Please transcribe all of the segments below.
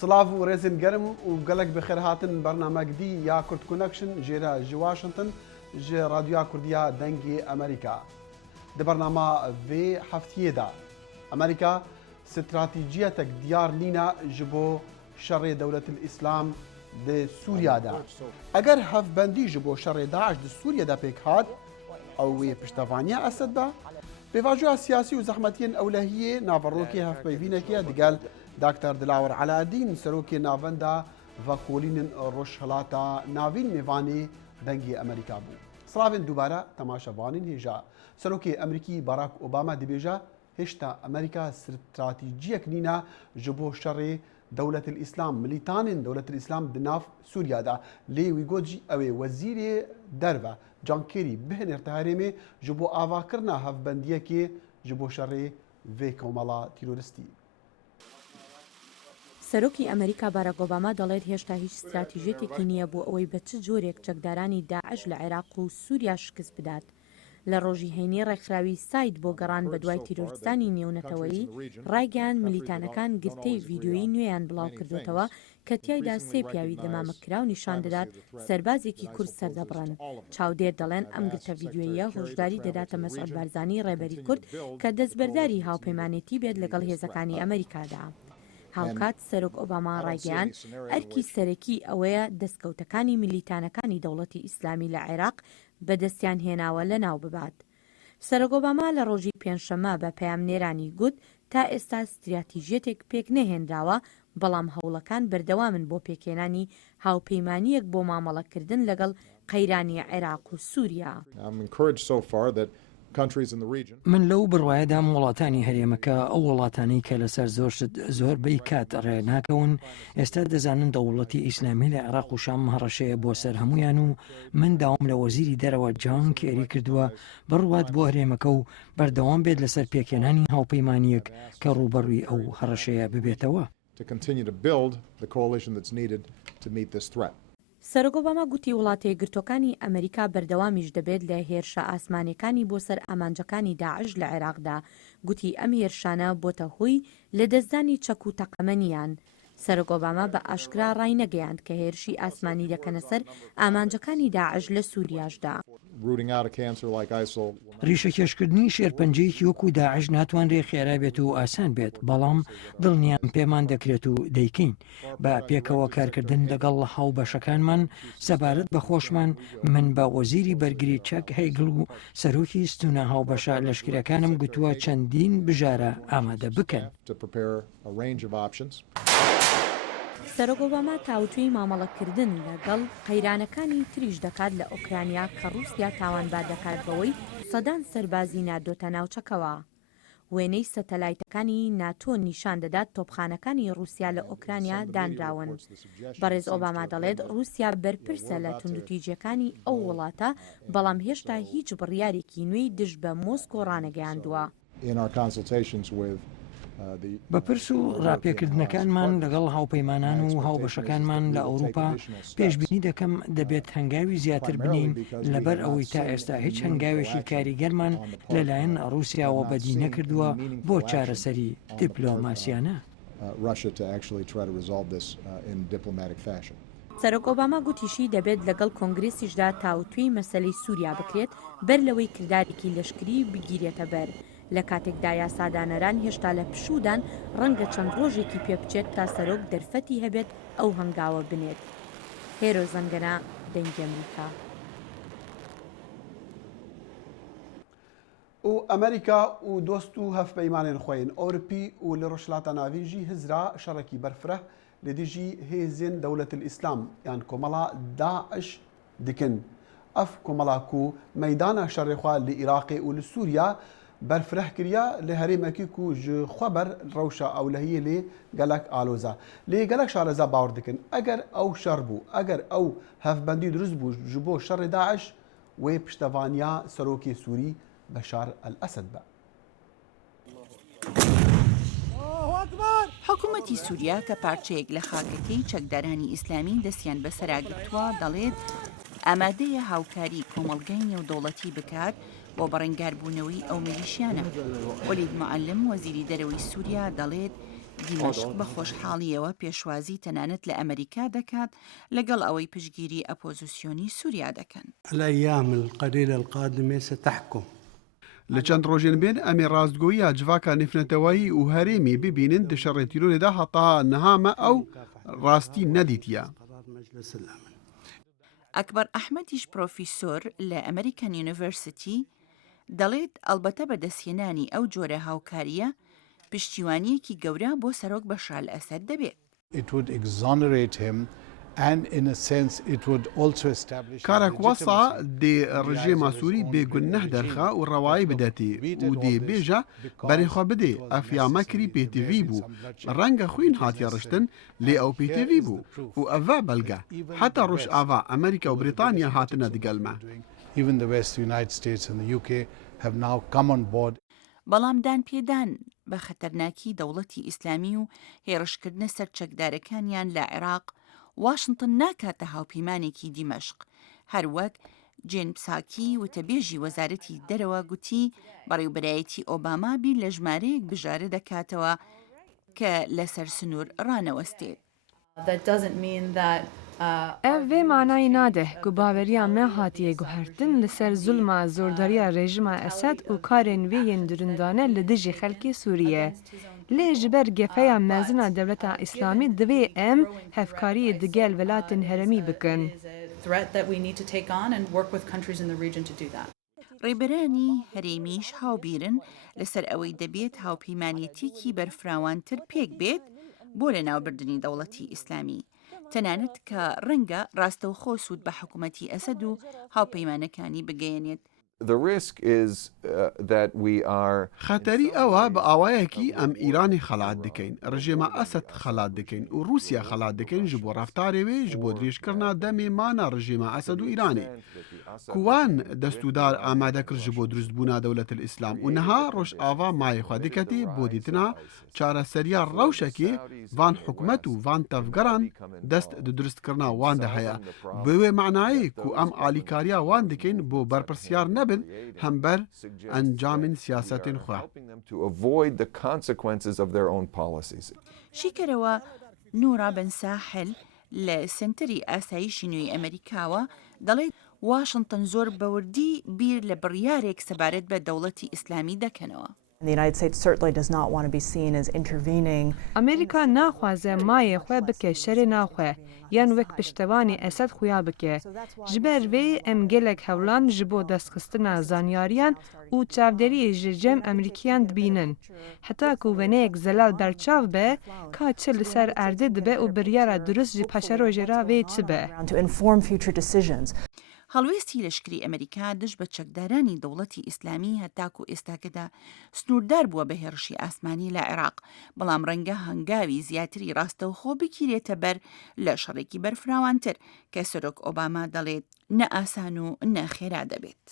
سلاف و رێزن گەرم و گەلک بەخێر هاتن بەرنامەکدی یا کورد کونەکشن ژێرە ji Washington ji رادیویا کوردیا دەنگی ئەمریکا di bernama vê heftiyê de Amerîka stratîjiyetek diyar nîne ji bo şerê Dewletil Îslam di Sûriya de. Eger hevbendî ji bo şerê Daeş di Sûriye de pêk hat, ew wê piştevaniya Esed be? Pêvajoya siyasî û zehmetiyên ewlehiyê naverokê hevpeyvînekê digel Dr. Dilawar Eladîn serokê navenda vekolînên Rojhilata Navîn Mêvanê dengê Amerîka bû. Slavên dubare temaşevanên hêja. Serokê Emerîkî Barack Obama dibêje hêşta Amerîka stratîjiyek nîne ji bo şerê Dewletil Îslam milîtanên Dewletil Îslam di nav Sûriya de. Lê wî got jî ew ê Wezîrê Derve John Kerry bihênir Teherêmê ji bo avakirina hevbendiyekê ji bo şerê vê komela tîroristî. سەرۆکی ئەمریکا باراک ئۆباما دەڵێت هێشتا هیچ استراتیژێتێکی نییە بۆ ئەوەی بە چ جۆرێک چەکدارانی داعش لە عێراق و سووریا شکست بدات. لە ڕۆژی هەینی ڕێکخراوی سایت بۆ گەڕان بە دوای تیرۆریستانی نێونەتەوەیی ڕایگەیان ملیتانەکان گرتەی ڤیدیۆیی نوێیان بڵاو کردوێتەوە کە تیایدا سێ پیاوی دەمامەکرا و نیشان دەدات سەربازێکی کورد سەردەبڕن. چاودێر دەڵێن ئەم گرتە ڤیدیۆیە هۆشداری دەداتە مەسعود بارزانی ڕێبەری کورد کە دەستبەرداری هاوپەیمانێتی بێت لەگەڵ هێزەکانی ئەمریکادا. هاوکات سەرۆک ئۆباما ڕایگەیان ئەرکی سەرەکی ئەوەیە دەستکەوتەکانی ملیتانەکانی دەوڵەتی ئیسلامی لە عێراق بەدەستیان هێناوە لە ناو ببات. سەرۆک ئۆباما لە ڕۆژی پێنجشەممە بە پەیامنێرانی گوت تا ئێستا استراتیژیەتێک پێک نەهێنراوە بەڵام هەوڵەکان بەردەوامن بۆ پێکێنانی هاوپەیمانیەک بۆ مامەڵەکردن لەگەڵ قەیرانی عێراق و سووریا. من لەو بڕواایەدا وڵاتانی هەرێمەکە ئەو وڵاتانی کە لەسەر زۆر بەی کات ڕێناکەون ئێستا دەزانن دەوڵەتی ئیسلامی لە عێراق و شام هەڕەشەیە بۆ سەر هەمویان و من داوام لە وەزیری دەرەوە جان کێری کردووە بڕوات بۆ هەرێمەکە و بەردەوام بێت لەسەر پێکێنانی هاوپەیمانیەک کە ڕوبەڕووی ئەو هەڕەشەیە ببێتەوە. سەرۆک ئۆباما گوتی وڵاتە یەکگرتووەکانی ئەمریکا بەردەوامیش دەبێت لە هێرشە ئاسمانیەکانی بۆ سەر ئامانجەکانی داعش لە عێراقدا. گوتی ئەم هێرشانە بۆتە هۆی لە دەستدانی چەک و تەقەمەنیان. سەرۆک ئۆباما بە ئاشکرا ڕای نەگەیاند کە هێرشی ئاسمانی دەکەنە سەر ئامانجەکانی داعش لە سووریاشدا. ڕیشەکێشکردنی شێرپەنجەیەکی وەکو داعش ناتوانرێ خێرا بێت و ئاسان بێت بەڵام دڵنیان پێمان دەکرێت و دەیکەین بە پێکەوە کارکردن لەگەڵ هاوبەشەکانمان سەبارەت بە خۆشمان من بە وەزیری بەرگری چەک هەیگڵ و سەرۆکی ستونە هاوبەشە لەشکرەکانم گوتووە چەندین بژارە ئامادە بکەن. سەرۆک ئۆباما تاوتوی مامەڵەکردن لەگەڵ قەیرانەکانی تریش دەکات لە ئۆکرانیا کە ڕووسیا تاوانبار دەکات بەوەی سەدان سەربازی نادۆتە ناوچەکەوە. وێنەی سەتەلایتەکانی ناتۆ نیشان دەدات تۆپخانەکانی رووسیا لە ئۆکرانیا دانراون. بەڕێز ئۆباما دەڵێت رووسیا بەرپرسە لە توندوتیجەکانی ئەو وڵاتە بەڵام هێشتا هیچ بڕیارێکی نوێی دژ بە مۆسکۆ ڕانەگەیاندووە. بەپرس و ڕاپێکردنەکانمان لەگەڵ هاوپەیمانان و هاوبەشەکانمان لە ئەوروپا پێشبینی دەکەم دەبێت هەنگاوی زیاتر بنین لەبەر ئەوەی تا ئێستا هیچ هەنگاوێکی کاریگەرمان لەلایەن ڕووسیاوە بەدی نەکردووە بۆ چارەسەری دیپلۆماسیانە. سەرۆک ئۆباما گوتیشی دەبێت لەگەڵ کۆنگرێسیشدا تاوتوی مەسەلەی سووریا بکرێت بەر لەوەی کردارێکی لەشکری بگیرێتە بەر. لە کاتێکدا یاسادانەران هێشتا لە پشودان ڕەنگە چەند ڕۆژێکی پێ بچێت تا سەرۆک دەرفەتی هەبێت ئەو هەنگاوە بنێت. هێرۆ زەنگەنە دەنگی ئەمریکا. و ئەمریکا و دۆست و هەفپەیمانên xwe yên Ewropî û li Rojhilata Navîn jî hizra şerekî berfireh li dijî hêzên Dewletil Îslam yan komela Daeş dikin. Ev komela ku meydana şerê xwe li Iraqê û li Sûriya berfireh kiriya li herêmekî ku ji xwe ber rewşa ewlehiyê lê gelek aloza. Lê gelek şareza bawer dikin eger ew şer bû, eger ew hevbendî durist bû ji bo şerê Daeş wê piştevaniya serokê Sûrî Beşar el-Esed be. حکوومەتی سووریا کە پارچەیەک لە خاکەکەی چەکدارانی ئیسلامی دەستیان بەسەراگرتووە دەڵێت ئامادەیە هاوکاری کۆمەڵگەی نێودەوڵەتی بکات بۆ بەڕێنگاربوونەوەی ئەو میلیشیانە. وەلید موعەلم وەزیری دەرەوەی سووریا دەڵێت دیمەشق بە خۆشحاڵیەوە پێشوازی تەنانەت لە ئەمریکا دەکات لەگەڵ ئەوەی پشگیری ئەپۆزیسیۆنی سووریا دەکەن. الأيام القليلة القادمة ستحكم. لە چەند ڕۆژێن بێن ئەمێ ڕاستگۆیە جڤاکە نفنەتەوەیی و هەرێمی ببینن دشەڕێتیرۆنێدا هەتا نەهامە ئەو ڕاستی نەدیتیە. ئەکبەر ئەحمەدیش پرۆفیسۆر لە ئەمریکان یونیڤرسیتی دەڵێت ئەلبەتە بەدەستهێنانی ئەو جۆرە هاوکاریە پشتیوانیەکی گەورە بۆ سەرۆک بەشار ئەسەد دەبێت. کارێک وەسا دێ ڕژێما سووری بێگونەح دەرخا و ڕەوایی بدەتێ و دێ بێژە بەرێخوا بدێ ئەفیامەکری پێتیڤی بوو ڕەنگە خوین هاتیە ڕشتن لێ ئەو پێتیڤی بوو و ئەڤە بەلگە حتا ڕۆژ ئاوا ئەمریکا و بریتانیا هاتنە دگەلمە. بەڵام دانپێدان بە خەتەرناکی دەوڵەتی ئیسلامی و هێرشکردنە سەر چەکدارەکانیان لە عێراق واشنتن ناکاتە هاوپەیمانێکی دیمەشق. هەروەک جێن پساکی وتەبێژی وەزارەتی دەرەوە گوتی بەڕێوەبەرایەتی ئۆباما بیر لە ژمارەیەک بژارە دەکاتەوە کە لەسەر سنوور ڕانەوەستێت. Ev vê manayî nade ku baveriya me hatiye guhertin li ser zulma zordariya rejima Esed û karên wê yên dirindane li dijî xelkê Sûriye. Lê ji ber gefeya mezina dewleta Îslamî divê em hevkariyê digel welatên heremî bikin. ڕێبەرانی هەرێمیش هاوبیرن لەسەر ئەوەی دەبێت هاوپەیمانیەتێکی بەرفراوانتر پێک بێت بۆ لە ناوبردننی دەوڵەتی ئیسلامی. تەنانەت کە ڕەنگە ڕاستەوخۆ سوود بە حکوومەتی ئەسەد و هاوپەیمانەکانی بگەیەنێت. خەتەری ئەوە بە ئاوایەکی ئەم ئیرانی خەلات دەکەین ڕژێمە ئەسەد خەلات دەکەین و رووسیا خەلات دەکەین ji بۆ ڕفتارێوێ ji بۆ درێژکردنا دەمێ مانە ڕژێمە ئەسەد و ئیرانێ کوان دەستوردار ئامادەکرد ji بۆ دروستبوونا دەولەت الئیسلام و نەها ڕۆژ ئاوا مایەخوا دکەتێ بۆ دیتنا چارەسەریە ڕەوشەکێ وان حکوومەت و وان تەفگەران دەست دروستکردنا وان هەیە بوێ معنایە کو ئەم ئالیکاریە وان دەکەین بۆ بەرپرسیار نەبن هەمبەر ئەنجامین سیاسەتên xwe. شیکەرەوە نورا بن ساحل لە سنتەری ئاسایشی نوێی ئەمریکاوە دەڵێت واشنتن زۆر بەوردی بیر لە بڕیارێک سەبارەت بە دەوڵەتی ئیسلامی دەکەنەوە. ئەمریکا ناخوازە مایە xwe bike şerê naxwe yan wek piştevanê Esed xuya bike. Ji ber vê em gelek hewlan ji bo destxistina zanyariyan û çavderiyê ji cem Emerîkiyan dibînin. Heta ku weneyek zelal berçav be, ka çi li ser erdê dibe û biryara durust ji paşerojê ra vê çi be. هەڵوێستی لەشکری ئەمریکا دژ بە چەکدارانی دەوڵەتی ئیسلامی هەتاکو ئێستاکەدا سنووردار بووە بە هێرشی ئاسمانی لە عێراق بەڵام ڕەنگە هەنگاوی زیاتری ڕاستەوخۆ بگیرێتە بەر لە شەڕێکی بەرفراوانتر کە سەرۆک ئۆباما دەڵێت نە ئاسان و نەخێرا دەبێت.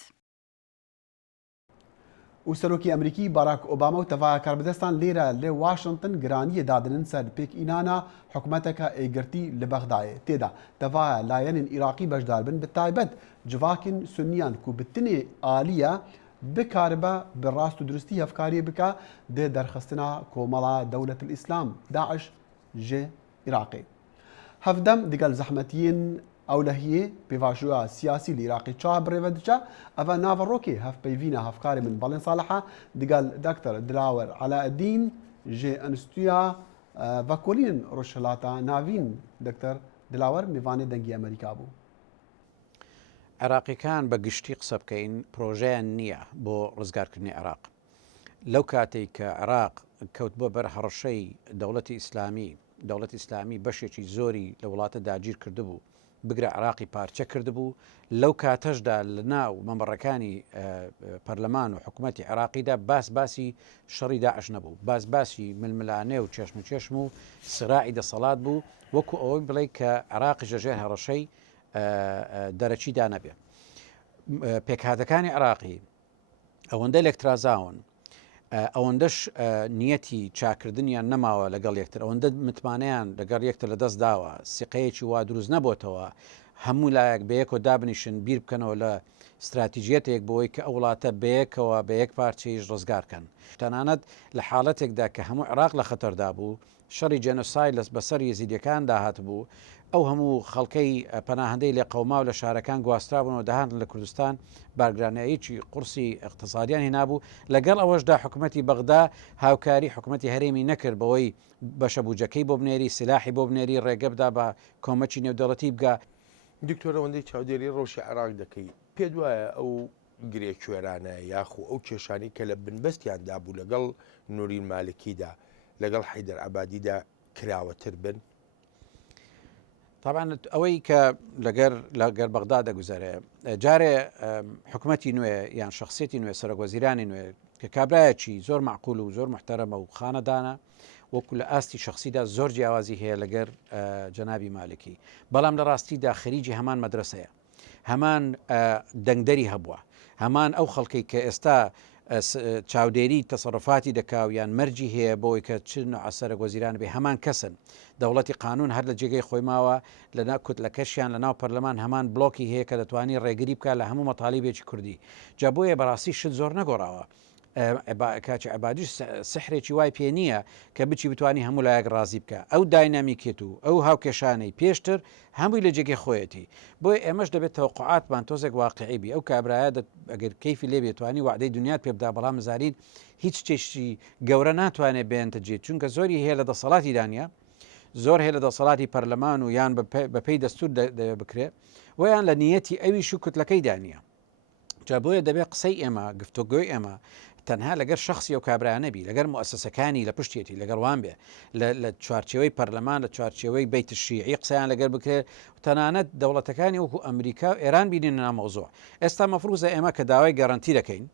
و سەرۆکی ئەمریکی باراک ئۆباما و تەڤایە کاربدەستان لێرە لێ واشنتن گرانیە دادنن سەر پێک ئینانە حکوومەتەکە ئێگرتی لە بەغدایە تێدا تەڤایە لایەنین عێراقی بەشدار بن بتایبەت جڤاکن سنیان کو بتنێ ئالیە بکاربە بڕاست و درستی هەفکاری بکە دێ دەرخستنا کۆمەڵا دەولەت الئیسلام داعش ژێ عێراقی هەفدەم دگەل زەحمەتیین ئەولەهیە پێڤاژووە سیاسی لە عێراقی چا بڕێوە دچە ئەڤە ناڤەڕۆکێ هەفپەیڤینە هەفکاری من بەڵێن ساڵحە دگەل دەکتەر دلاوەر عەلائەدین ژێ ئەنستویا ڤەکۆلین ڕۆژهەڵاتە ناوین دەکتەر دلاوەر میوانێ دەنگی ئەمریکا بوو. عێراقیەکان بە گشتی قسە بکەین پرۆژەیان نییە بۆ ڕزگارکردنی عێراق. لەو کاتێک کە عێراق کەوت بۆ بەرهەڕەشەی دەوڵەتی ئیسلامی بەشێکی زۆری لە وڵاتە داگیر کردبوو بگرە عێراقی پارچە کردبوو لەو کاتەشدا لە ناو مەمەڕەکانی پەرلەمان و حکوومەتی عێراقیدا باسی شەڕی داعش نەبوو باسی ململانێ و چێشم و سراعی دەسەڵات بوو وەکو ئەوەی بڵێ کە عێراقی ژەژێر هەڕەشەی دەرەچیدا نەبێ. پێکهاتەکانی عێراقی ئەوەندە لێکترازاون ئەوەندەش نیەتی چاکردنیان نەماوە لەگەڵ یەکتر ئەوەندە متمانیان لەگەڵ یەکتر لە دەست داوە سیقەیەکی وا دروست نەبووتەوە هەموو لایەک بەیەکەوە دابنیشن بیر بکەنەوە لە استراتیژیەتێک بۆی کە ئەو وڵاتە بەیەکەوە بە یەک پارچەیش ڕزگارکەن تەنانەت لە حاڵەتێکدا کە هەموو عێراق لە خەتەردا بوو شەڕی جەنۆسای بەسەر یەزیدیەکان داهات بوو ئەو هەموو خەڵکەی پەناهەندەی لێ قەوما و لە شارەکان گواسترابوونەوە داهان لە کوردستان بارگراناییی قورسی اقتصادیان هێنابوو لەگەڵ ئەوەشدا حکوومەتی بەغدا هاوکاری حکوومەتی هەرێمی نەکرد بەوەی بەشە بوجەکەی بۆ بنێری سلاحی بۆ بنێری ڕێگە بدا بە کۆمەکی نێودەوڵەتی بگا. دکتۆرەوەندەی چاودێری ڕۆژی عێراق دەکەی پێ وایە ئەو گرێکوێرانە یاخو ئەو کێشانی کە لە بنبەستیاندا بوو لەگەڵ نورین مالکیدا لەگەڵ حیدەر عەبادیدا کراوەتر بن؟ طبعا ئەوەی کە لەگەر بەغدا دەگوزارێ جارێ حکوومەتی نوێ یان شخصێتی نوێ سەرۆکوەزیرانی نوێ کە کابرایەکی زۆر معقول و زۆر محتەرەمە و خانەدانە وەکو لە ئاستی شخصیدا زۆر جیاوازی هەیە لەگەر جەنابی مالکی بەڵام لە ڕاستیدا خەریجی هەمان مەدرسەیە هەمان دەنگدەری هەبووە هەمان ئەو خەڵکی کە ئێستا چاودێری تەسەڕفاتی دەکاو یان مەرجی هەیە بۆی کە چن سەرۆکوەزیران بێ هەمان کەسن دەوڵەتی قانون هەر لە جێگەی خۆی ماوە لە کوتلەکەشیان لە ناو پەرلەمان هەمان بڵۆکی هەیە کە دەتوانانی ڕێگری بکە لە هەموو مەتالیبێکی کوردی جا بۆیە بەڕاستی شت زۆر نەگۆڕاوە کاچی عەبادیش سحرێکی وای پێ نییە کە بچی بتوانانی هەموو لایەک ڕازی بکە ئەو داینامیکێت و ئەو هاوکێشانەی پێشتر هەمووی لە جێگەی خۆیەتی بۆی ئێمەش دەبێت تەوقعاتمان تۆزێک واقعیبی ئەو کابرایە ئەگەر کەیفی لێ بێتوانی وعدەی دنیات پێ بدا بەڵام زارین هیچ چێشتی گەورە ناتوانێت بێنتە جێت چونکە زۆری هەیە لە دەسەڵاتی دانیا زۆر هەیە لە دەسەڵاتی پەرلەمان و یان بەپێی دەستور بکرێت ویان لە نیەتی ئەویش و کوتلەکەی دانیە جا بۆیە دەبێت قسەی ئێمە گفتوگۆی ئێمە تەنها لەگەر شخصی و کابرانەبی لەگەر مؤسسەکانی لە پشتێتی لەگەڵوان بێ لە چوارچەوەی پەرلەمان لە چوارچەوەی بەیت الشیعی قسەیان لەگەر بکرێت تەنانەت دەوڵەتەکانی وەکو ئەمریکا و ئێران بینین نامەوزوع ئێستا مەفروزە ئێمە کە داوای گەڕەنتی دەکەین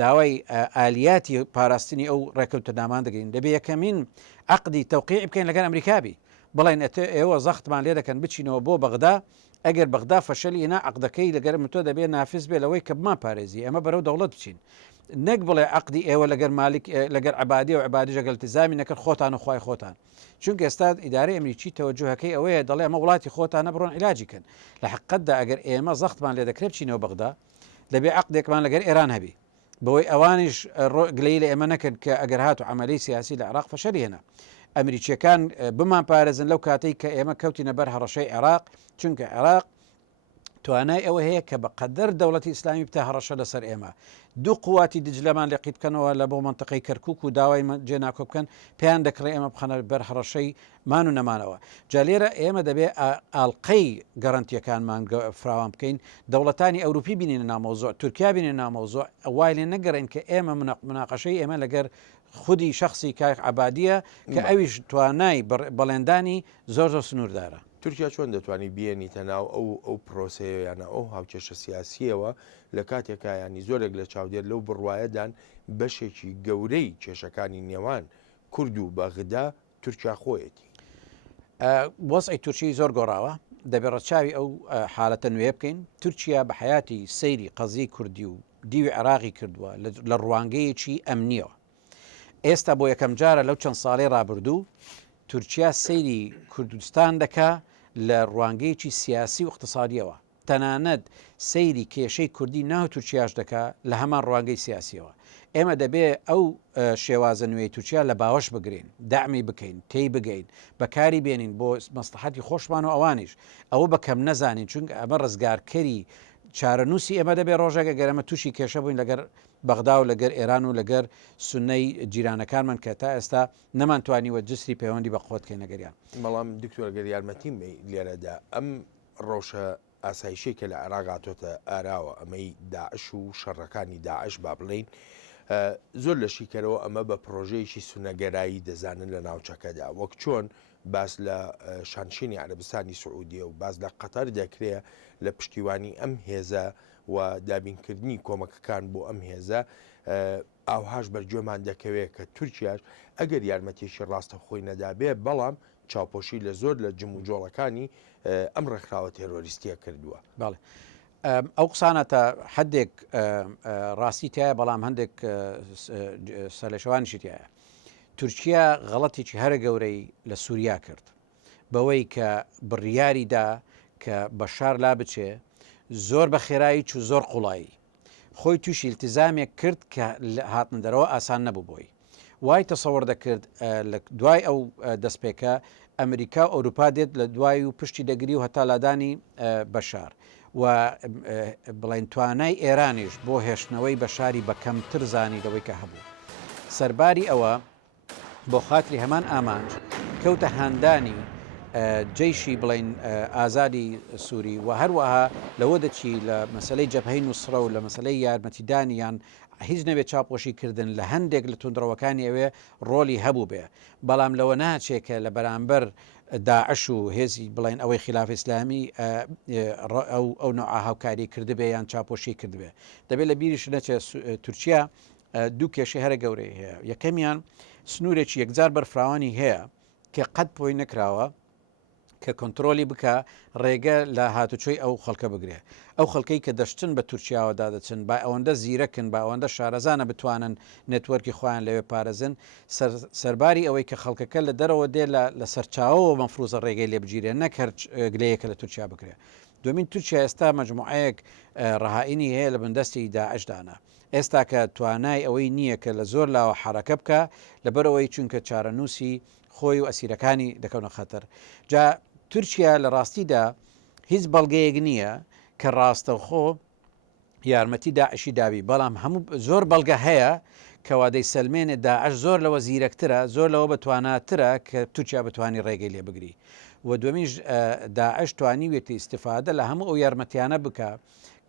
داوای ئالیاتی پاراستنی ئەو ڕێکەوتە دامان دەگەین دەبێ یەکەمین عقدی تەوقیع بکەین لەگەر ئەمریکابی بڵێن ئێوە زەختمان لێ دەکەن بچینەوە بۆ بەغدا ئەگەر بەغدا فەشەلی هێنا عقدەکەی لەگەر تۆ دەبێت نافز بێ لەوەی کە بمان پارێزی ئەمە بەرەو دەوڵەت بچین نەک بڵێ عقدی ئێوە لەگەر مالک لەگەر عەبادی و عەبادی ژەگەل التزامی نەکرد خۆتان و خوای خۆتان چونکە ئێستا ئیدارەی ئەمریکی تەوەجوهەکەی ئەوەیە دەڵێ ئەمە وڵاتی خۆتانە بڕۆن عیلاجی کەن لە حقیقەتدا ئەگەر ئێمە زەختمان لێ دەکرێت بچینەوە بەغدا دەبێ عقدێکمان لەگەر ئێران هەبی بەوەی ئەوانیش گلەی لە ئێمە نەکرد کە ئەگەر هات و عەمەلەی سیاسی لە عێراق فەشەلی هێنا ئەمریکیەکان بمان پارێزن لەو کاتەی کە ئێمە کەوتینە بەر هەڕەشەی عێراق چونکە عێراق توانای ئەوە هەیە کە بەقەدەر دەوڵەتی ئیسلامی بتە هەڕەشە لەسەر ئێمە دوو قواتی دجلەمان لێقی بکەنەوە لە بۆ منتەقەی کەرکووک و داوای جێناکۆ بکەن پێیان دەکڕێ ئێمە بخەنە بەر هەڕەشەی مان و نەمانەوە جا لێرە ئێمە دەبێت ئاڵقەی گەڕەنتیەکانمان فراوان بکەین دەوڵەتانی ئەوروپی بینێنە نامەوزوع تورکیا بینێنە نامەوزوع وای لێ نەگەڕین کە ئێمە مناقەشەی ئێمە لەگەر خودی شخصی کاک عەبادیە کە ئەویش توانای بەڵێندانی زۆر سنووردارە تورکیا چۆن دەتوانانی بێنیتە ناو ئەو پرۆسەیەیانە ئەو هاوکێشە سیاسیەوە لە کاتێکا ینی زۆرێک لە چاودێر لەو بڕواایەدان بەشێکی گەورەی کێشەکانی نێوان کورد و بەغدا تورکیا خۆیەتی وەزعی تورکی زۆر گۆڕاوە دەبێت ڕەچاوی ئەو حالەتە نوێ بکەین تورکیا بە حیاتی سەیری قەزی کوردی و دیوی عێراقی کردووە لە ڕوانگەیەکی ئەمنیەوە ئێستا بۆ یەکەم جارە لەو چەند ساڵەی ڕابردوو تورکیا سەیری کوردستان دەکا لە ڕوانگەیەکی سیاسی و اقتصادیەوە تەنانەت سەیری کێشەی کوردی ناو تورکیاش دەکا لە هەمان ڕوانگەی سیاسیەوە ئێمە دەبێ ئەو شێوازە نوێی تورکیا لە باوەش بگرین دامی بکەین تێی بگەین بەکاری بێنین بۆ مەسلحەتی خۆشمان و ئەوانیش ئەوە بەکەم نەزانین چونکە ئەمە ڕزگارکەری چارەنووسی ئێمە دەبێت ڕۆژێکە گەرەمە تووشی کێشە بووین لەگەر بەغدا و لەگەر ئێران و لەگەر سونەی جیرانەکانمان کە تا ئێستا نەمانتوانیوە جسری پەیوەندی بە قوتکەی نەگەریان بەڵام دکتۆرگەر یارمەتیم لێرەدا ئەم ڕۆژە ئاسایشەی کە لە عێراقاتۆتە ئاراوە ئەمەی داعش و شەڕەکانی داعش با بڵین زۆر لە شیکەرەوە ئەمە بە پرۆژەیەکی سونەگەرایی دەزانن لە ناوچەکەدا وەک چۆن باس لە شانشینی عەرەبستانی سعودیە و باز لە قەتەر دەکرێت لە پشتیوانی ئەم هێزە و دابینکردنی کۆمەکەکان بۆ ئەم هێزە ئاوهاش بەرگوێمان دەکەوێت کە تورکیاش ئەگەر یارمەتیشی ڕاستە خۆی نەدابێ بەڵام چاوپۆشی لە زۆر لە جموجۆڵەکانی ئەم ڕێکخراوە تێرۆریستیە کردووە. بەڵێ ئەو قسانە تا حدێک ڕاستی تایە بەڵام هەندێک سەرلێشەوانیشی تایە تورکیا غەڵەتێکی هەرە گەورەی لە سووریا کرد بەوەی کە بڕیاریدا کە بەشار لا بچێ زۆر بە خێرایی چوو زۆر قوڵایی خۆی تووشی التزامێک کرد کە هاتن دەرەوە ئاسان نەبوو بۆی وای تەسەوەڕ دەکرد لە دوای ئەو دەستپێکە ئەمریکا و ئەوروپا دێت لە دوای و پشتی دەگری و هەتا لادانی بەشار و بڵێن توانای ئێرانیش بۆ هێشتنەوەی بەشاری بە کەمتر زانی لەوەی کە هەبوو سەرباری ئەوە بۆ خاتری هەمان ئامانج کەوتە هاندانی جەیشی بڵین ئازادی سووری و هەروەها لەوە دەچی لە مەسلەی جەبهەی نووسڕە و لە مەسلەی یارمەتیدانیان هیچ نەبێت چاپۆشیکردن لە هەندێک لە توندڕەوەکانی ئەوێ ڕۆلی هەبوو بێ بەڵام لەوە ناچێکە لە بەرامبەر داعش و هێزی بڵین ئەوەی خلاف ئیسلامی ئەو نوع هاوکاری کردبێ یان چاپۆشی کردبێ دەبێت لە بیریش نەچێ تورکیا دوو کێشەی هەرە گەورەی هەیە یەکەمیان سنوورێکی یەکجار بەرفراوانی هەیە کە قەت پۆی نەکراوە کە کۆنتترۆلی بکە ڕێگە لە هاتوچۆی ئەو خەڵکە بگرێ ئەو خەڵکەی کە دەشتن بە تورکیاوەدا دەچن با ئەوەندە زیرەکن با ئەوەندە شارەزانە بتوانن نێتوەرکی خۆیان لەوێ پارێزن سەرباری ئەوەی کە خەڵکەکە لە دەرەوە دێ لە سەرچاوەوە مەفروزە ڕێگەی لێ بگیرێ نەکرد گلەیەکە لە تورکیا بکرێ دومین تورکیا ئێستا مەجموعەیەک ڕەهائینی هەیە لە بەندەستی داعشدانە ئێستا کە توانای ئەوەی نییە کە لە زۆر لاوە حرەکە بکە لەبەرەوەی چونکە چارەنووسی خۆی و ئەسیرەکانی دەکەونە خەتەر جا تورکیا لە ڕاستیدا هیچ بەڵگەیەک نییە کە ڕاستەوخۆ یارمەتی داعشی داوی بەڵام هەموو زۆر بەڵگە هەیە کەوادەی سلمێنێ داعش زۆر لەوە زیرەکترە زۆر لەوە بەتواناترە کە تورکیا بتوانانی ڕێگەی لێ بگری و دومیش داعش توانی وێتی ئیسیفادە لە هەموو ئەو یارمەتیانە بکە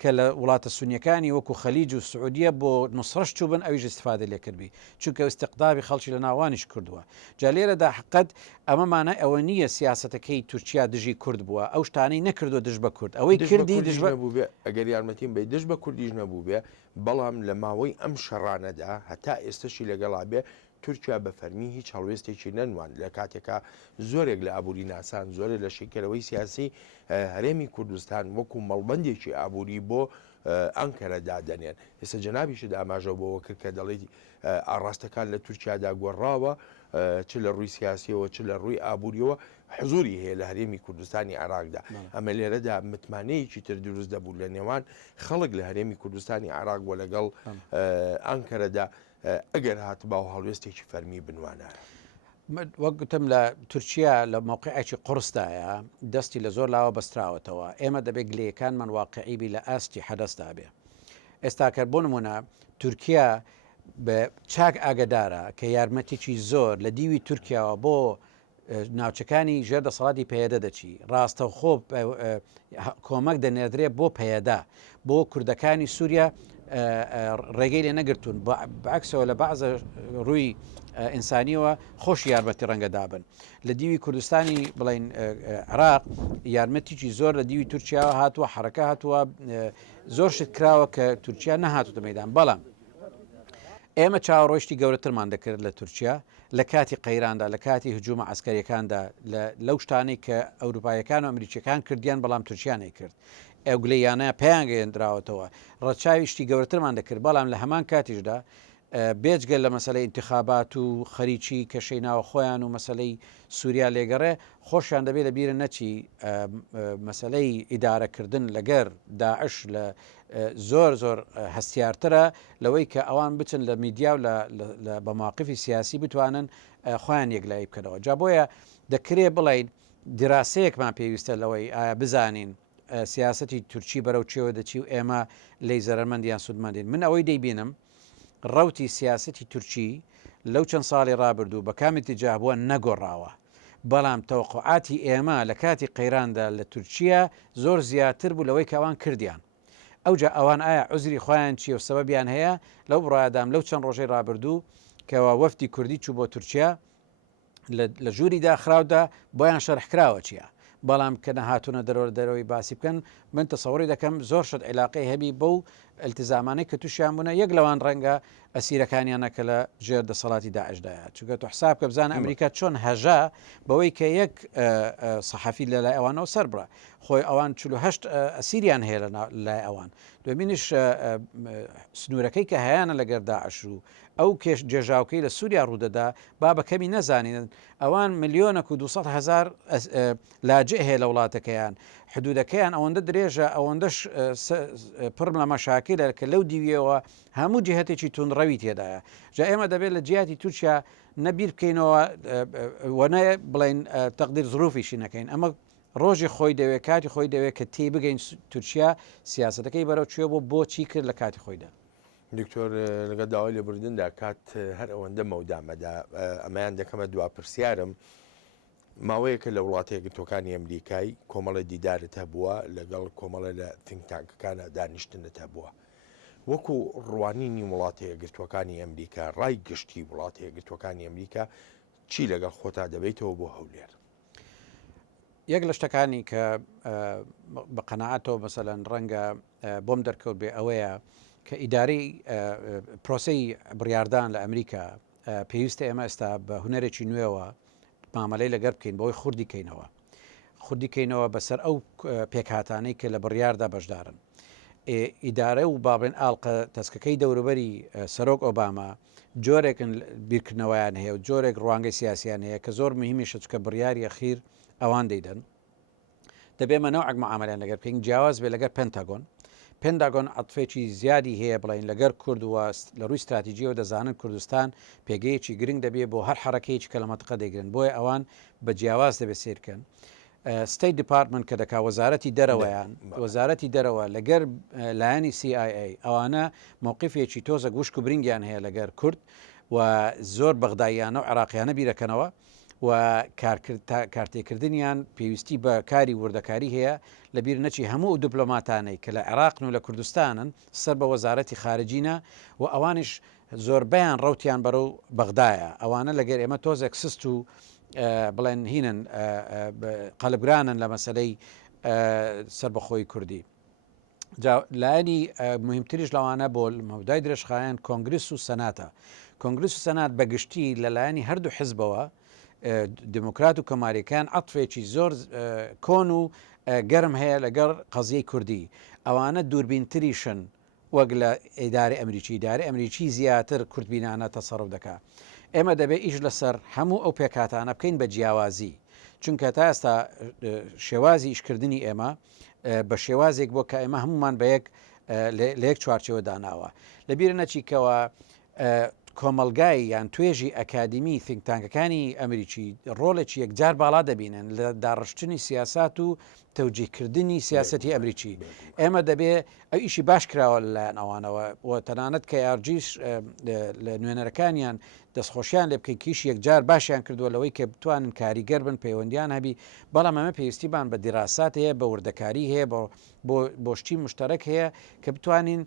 کە لە وڵاتە سونیەکانی وەکو خەلیج و سعودیە بۆ نوسڕەش چوبن ئەویش استفادە لێ کردبی چونکە استقدابی خەڵکی لە ناوانیش کردووە جا لێرەدا حقت ئەمەمانە ئەوە نییە سیاسەتەکەی تورکیا دژی کورد بووە ئەو شتانەی نەکردو دژ بە کورد ئەوەی کردی دژ بوو بێ ئەگەر یارمەتیم بێ دژ بە کوردیش نەبوو بێ بەڵام لە ماوەی ئەم شەڕانەدا هەتا ئێستاشی لەگەڵا بێ تورکیا بە فەرمی هیچ هەڵوێستێکی نەنوان لە کاتێکا زۆرێک لە ئابووری ناسان زۆرە لە شێکەرەوەی سیاسی هەرێمی کوردستان وەکو مەڵبەندێکی ئابووری بۆ ئەنکەرە دادەنێن ئێستا جەنابیشت ئاماژە بۆەوە کرد کە دەڵێت ئاڕاستەکان لە تورکیادا گۆڕاوە چ لە ڕووی سیاسیەوە چ لە ڕووی ئابوووریەوە حزوری هەیە لە هەرێمی کوردستانی عراقدا ئەمە لێرەدا متمانەیەکی تر دروست دەبوو لە نێوان خەڵک لە هەرێمی کوردستانی عراق بۆ لەگەڵ ئەنکەرەدا ئەگەر هاتباو هەڵوێستێکی فەرمی بنوانە وەکگوتم لە تورکیا لە مووقعێکی قرسدایە دەستی لە زۆر لاوە بەستراوەتەوە ئێمە دەبێت گلەیەکانمان واقعیبی لە ئاستی حەدەستا بێ ئێستاکە بۆ نمونە تورکیا بە چاک ئاگدارە کە یارمەتێکی زۆر لە دیوی تورکیاوە بۆ ناوچەکانی ژێردەسەڵاتی پەیەدە دەچی ڕاستەوخۆ کۆمەک دەنێردرێ بۆ پەیەدا بۆ کوردەکانی سووریا ڕێگەی لێ نەگرتوون بەعکسەوە لە بەعزە ڕووی ئینسانیەوە خۆش یارمەتی ڕەنگە دابن لە دیوی کوردستانی بڵین عراق یارمەتیی زۆر لە دیوی تورکیاوە هاتووە حرەکە هاتووە زۆر شت کراوە کە تورکیا نەهاتوتە مەیدان بەڵام ئێمە چاوەڕۆیشتی گەورەترمان دەکرد لە تورکیا لە کاتی قەیراندا لە کاتی هجوومە عسکەریەکاندا لەو شتانەی کە ئەوروپایەکان و ئەمریکیەکان کردیان بەڵام تورکیانەی کرد ئەو گلەیانە پێیان گەیەندراوەتەوە ڕەچاویشتی گەورەترمان دەکرد بەڵام لە هەمان کاتیشدا بێجگەل لە مەسلەی انتخابات و خەریکی کەشەی ناوە خۆیان و مەسلەی سووریا لێگەڕێ خۆشیان دەبێت لە بیرە نەچی مەسلەی ئیدارەکردن لەگەر داعش لە زۆر زۆر هەستیارترە لەوەی کە ئەوان بچن لە میدیا و بە مواقفی سیاسی بتوانن خۆیان یەکلایی بکەنەوە جا بۆیە دەکرێ بڵین دراسەیەکمان پێویستە لەوەی ئایا بزانین سیاسەتی تورکی بەرەو چێوە دەچی و ئێمە لی زەرمەندیان سوودمەندین من ئەوەی دەیبینم ڕوتی سیاسەتی تورکی لەو چەند ساڵی ڕابردوو بە کامیتی جابووە نەگۆڕاوە بەڵام تەوقعاتی ئێمە لە کاتی قەیراندا لە تورکیا زۆر زیاتر بوو لەوەی کەوان کردیان ئەوجا ئەوان ئایا عوزری خۆیان چیە و سەبەبیان هەیە لەو بڕایدام لەو چەند ڕۆژەی ڕابردوو کەوا وەفتی کوردی چوو بۆ تورکیا لە ژووری داخراودا بۆیان شەرحکراوە چییە بەڵام کە نەهاتوونە دەرەوەی باسی بکەن من تەسەوری دەکەم زۆر شت عیلاقی هەبی بەو التزامانەی کە تووشیان بوونە یەک لەوان ڕەنگە ئەسیرەکانیانەکە لە ژێر دەسەڵاتی داعشدایە چونکە تو حساب کە بزانە ئەمریکا چۆن هەژا بەوەی کە یەک سەحەفی لە لای ئەوانەوە سەر بڕە خۆی ئەوان 48 ئەسیریان هەیە لای ئەوان دومینش سنوورەکەی کە هەیەە لەگەر داعش و ئەو کێش جێژاوکەی لە سووریا ڕوودەدا با بەکەمی نەزانین ئەوان 1,200,000 لاجئ هەیە لە وڵاتەکەیان حدودەکەیان ئەوەندە درێژە ئەوەندەش پڕم لە مەشاکلە کە لەو دیویەوە هەموو جهتێکی تونڕەوی تێدایە جا ئێمە دەبێت لە جیاتی تورکیا نەبیر بکەینەوە وەنە بڵین تەقدیر زروفیشی نەکەین ئەمە ڕۆژی خۆی دەوێت کاتی خۆی دەوێت کە تێ بگەین تورکیا سیاستەکەی بەرەو کوێ بۆ چی کرد لە کاتی خۆیدا. دکتۆر لەگە داوای لێبوردندا کات هەر ئەوەندە مەودامەدا ئەمایان دەکەمە دواپرسیارم ماوەیەکە لە وڵاتەیە گرتوەکانی ئەمریکای کۆمەڵە دیدارت هەبووە لەگەڵ کۆمەڵە لە تینگتانکەکانە دانیشتنت هەبووە وەکو ڕوانینی وڵاتەیە گرتوەکانی ئەمریکا ڕای گشتی وڵاتەیە گرتوەکانی ئەمریکا چی لەگەڵ خۆتا دەبێتەوە بۆ هەولێر؟ یەک لە شتەکانی کە بە قەنەعەتەوە مەسەلەن ڕەنگە بۆم دەرکەوت بێ ئەوەیە کە ئیدارەی پرۆسەی بڕاردان لە ئەمریکا پێویستە ئێمە ئێستا بە هونەرێکی نوێەوە مامەلەی لەگەر بکەین بەوەی خوردیکەینەوە خوردیکەینەوە بەسەر ئەو پێکهاتانەی کە لە بڕیاردا بەشدارن ئیدارە و بابێن ئاڵقە تەسکەکەی دەوروبەری سەرۆک ئۆباما جۆرێکن بیرکردنەوەیان هەیە و جۆرێک ڕوانگەی سیاسیان هەیە کە زۆر مهمیشە چکە بڕیاری ئەخیر ئەوان دەیدەن دەبێمە نەوەک معاملەیان لەگەر بکەین جیاواز بێ لەگەر پێنتاگۆن عەتفێکی زیادی هەیە بڵین لەگەر کورد و لە ڕووی استراتیژیەوە دەزانن کوردستان پێگەیەکی گرنگ دەبێت بۆ هەر حرەکەیەکی کە لە مەنتقە دەیگرن بۆیە ئەوان بە جیاواز دەبێت سیرکەن ستیت دیپارتمنت کە دەکا وەزارەتی دەرەوەیان وەزارەتی دەرەوە لەگەر لایەنی CIA ئەوانە مووقفێکی تۆزە گوشک و برنگیان هەیە لەگەر کورد و زۆر بەغداییانە و عێراقیانە بیرەکەنەوە و کارتێکردنیان پێویستی بە کاری وردەکاری هەیە لەبیر نەچی هەموو دیپلۆماتانەی کە لە عێراقن و لە کوردستانن سەر بە وەزارەتی خارجینە و ئەوانش زۆربیان ڕوتیان بەرەو بەغدایە ئەوانە لەگەر ئێمە تۆزێک سست و بڵێن هینن قەلبگرانن لە مەسلەی سربەخۆی کوردی لایەنی مهمتریش لەوانە بۆ مەودای درێژخایەن کۆنگرس و سەناتە کۆنگرس و سەنات بەگشتی لە لایەنی هەردوو حزبەوە دموکرات و کۆماریەکان عەتفێکی زۆر کۆن و گەرم هەیە لەگەڵ قەزیەی کوردی ئەوانە دووربینتریشن وەک لە ئیدارە ئەمریکی زیاتر کوردبینانە تەسەڕف دەکا ئێمە دەبێت ئیش لەسەر هەموو ئەو پێکاتانە بکەین بە جیاوازی چونکە تا ئێستا شێوازی ئیشکردنی ئێمە بە شێوازێک بۆ کە ئێمە هەمومان بە یەک لە یەک چوارچەوە داناوە لەبیرە نەچیکەوە کۆمەلگای یان توێژی ئەکادمی فینگتانکەکانی ئەمریکی ڕۆڵێکی یەکجار باڵا دەبینن لە داڕشتنی سیاسات و تەوجیهکردنی سیاسەتی ئەمریکی ئێمە دەبێ ئەو ئیشی باش کراوە لەلایەن ئەوانەوە و تەنانەت کە یارجیش لە نوێنەرەکانیان دەستخۆشیان لێ بکەین کیش یەکجار باشیان کردووە لەوەی کە بتوانن کاریگەر بن پەیوەندیان هەبی بەڵام ئەمە پێویستیبان بە دیراسات هەیە بە وردەکاری هەیە بۆ شتی مشتەرەک هەیە کە بتوانین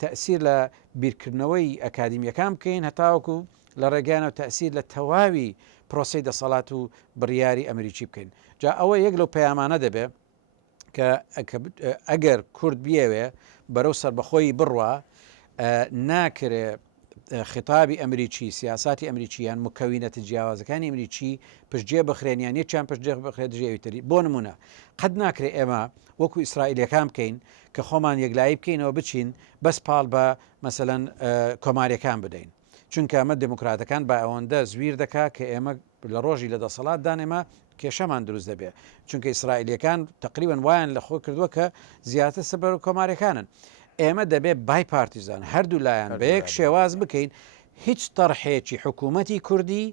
تأثیر لە بیرکردنەوەی ئەکادمیەکان بکەین هەتاوەکو لە ڕێگەیانەوە تأثیر لە تەواوی پرۆسی دەسەڵات و بڕیاری ئەمریکی بکەین جا ئەوە یەک لەو پەیامانە دەبێ کە ئەگەر کورد بیاوێ بەرەو سربەخۆی بڕوە ناکرێ خطابی ئەمریکی سیاساتی ئەمریکیان مکەوینەتە جیاوازەکانی ئەمریکی پشتگوێ بخرێنیان یەکیان پشتگوێ بخرێت دژێویتری بۆ نمونە قەت ناکرێت ئێمە وەکو ئیسرائیلەکان بکەین کە خۆمان یەکلایی بکەینەوە بچین بەس پاڵ بە مەسەلەن کۆماریەکان بدەین چونکە ئەمە دموکراتەکان با ئەوەندە زویر دەکات کە ئێمە لە ڕۆژی لە دەسەڵاتدان ئێمە کێشەمان دروست دەبێت چونکە ئیسرائیلەکان تقریبان وایان لە خۆ کردووە کە زیاتر سەبەر کۆماریەکانن ئێمە دەبێت بای پارتیزان هەردوو لایەن بە یەک شێواز بکەین هیچ تەڕحێکی حکوومەتی کوردی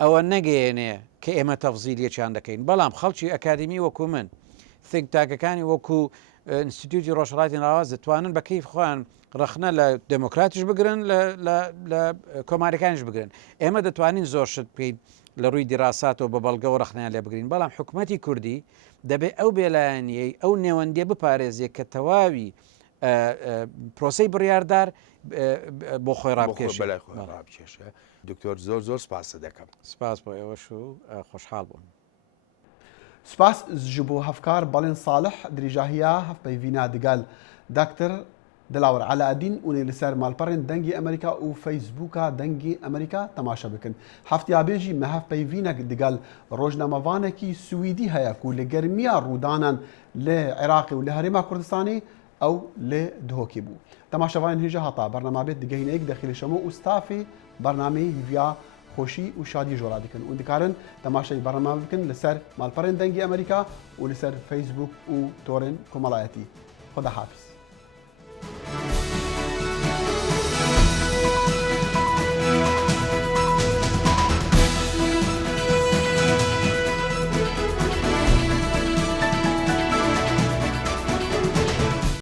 ئەوە نەگەیەنێ کە ئێمە تەفزیلیەکیان دەکەین بەڵام خەڵکی ئەکادمی وەکو من تاکەکانی وەکو ئینستیتوتی ڕۆژهەڵاتی ناواز دەتوانن بە کەیف خۆیان ڕخنە لە دموکراتیش بگرن لە کۆماریەکانیش بگرن ئێمە دەتوانین زۆر شت بکەین لە ڕووی دیراساتەوە بە بەڵگە و ڕخنیان لێ بگرین بەڵام حکوومەتی کوردی دەبێت ئەو بێلایەنیەی ئەو نێوەندێ بپارێزیە کە تەواوی پرۆسی بڕیاردار بۆ خۆی ڕابکێشە دکتۆر زۆر سپاس دەکەم سپاس بۆ ئێوەش و خۆشحاڵ بووم سپاس ji bo hevkar balên salih dirêjahiya hevpeyvîna digal Dr. Dilawar Alaeddîn û li ser malperên dengê Amerîka û Facebooka dengê Amerîka temaşe bikin. Hefteyabê jî me hevpeyvînek digal rojnamevanekî Swîdî heye ku li germiya rûdanan li Iraqê û li Herêma Kurdistanê ew lê dihokê bû. Temaşevanên hêja heta bernamebê digehîne yek dexîlê şemo û stafê bernameyê hîviya خوشی و شادی جۆرا دکن و دکارن تەماشای بەڕەما بکن لەسەر ماڵپەڕێن دەنگی ئەمریکا و لەسەر فەیسبوک و تۆڕێن کۆمەڵایەتی خدا حافظ.